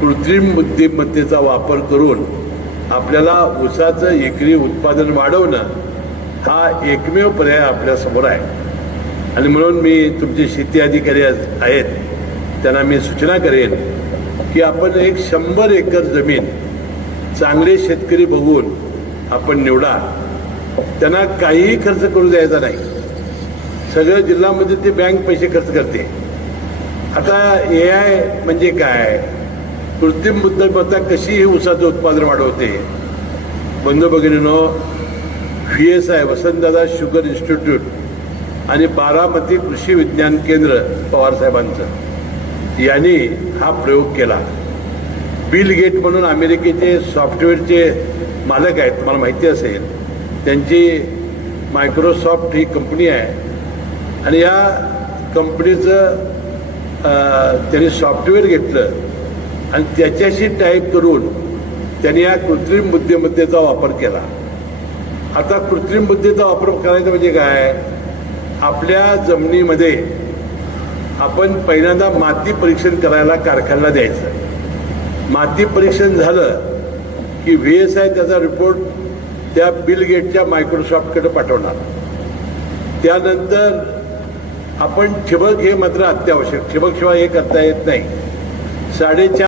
कृत्रिम बुद्धिमत्तेचा वापर करून आपल्याला ऊसाचं एकरी उत्पादन वाढवणं हा एकमेव पर्याय आपल्यासमोर आहे. आणि म्हणून मी तुमचे शेती अधिकारी आहेत त्यांना मी सूचना करेन की आपण एक शंभर एकर जमीन चांगले शेतकरी बघून आपण निवडा. त्यांना काहीही खर्च करू द्यायचा नाही. सगळं जिल्ह्यामध्ये ते बँक पैसे खर्च करते. आता ए आय म्हणजे काय? कृत्रिम बुद्धिमत्ता कशी ही ऊसाचं उत्पादन वाढवते? बंधू भगिनीनो V S I Vasantdada sugar institute आणि बारामती कृषी विज्ञान केंद्र पवारसाहेबांचं यांनी हा प्रयोग केला. बिल गेट म्हणून अमेरिकेचे सॉफ्टवेअरचे मालक आहेत तुम्हाला माहिती असेल त्यांची मायक्रोसॉफ्ट ही कंपनी आहे. आणि या कंपनीचं त्यांनी सॉफ्टवेअर घेतलं. आणि त्याच्याशी टाईप करून त्यांनी या कृत्रिम बुद्धिमत्तेचा वापर केला. आता कृत्रिम बुद्धीचा वापर करायचा म्हणजे काय? आपल्या जमिनीमध्ये आपण पहिल्यांदा माती परीक्षण करायला कारखान्याला द्यायचं. माती परीक्षण झालं की व्ही एस आय त्याचा रिपोर्ट त्या बिल गेटच्या मायक्रोसॉफ्टकडे पाठवणार. त्यानंतर आपण ठिबक हे मात्र अत्यावश्यक ठिबक शिवाय हे करता येत नाही. साडेचार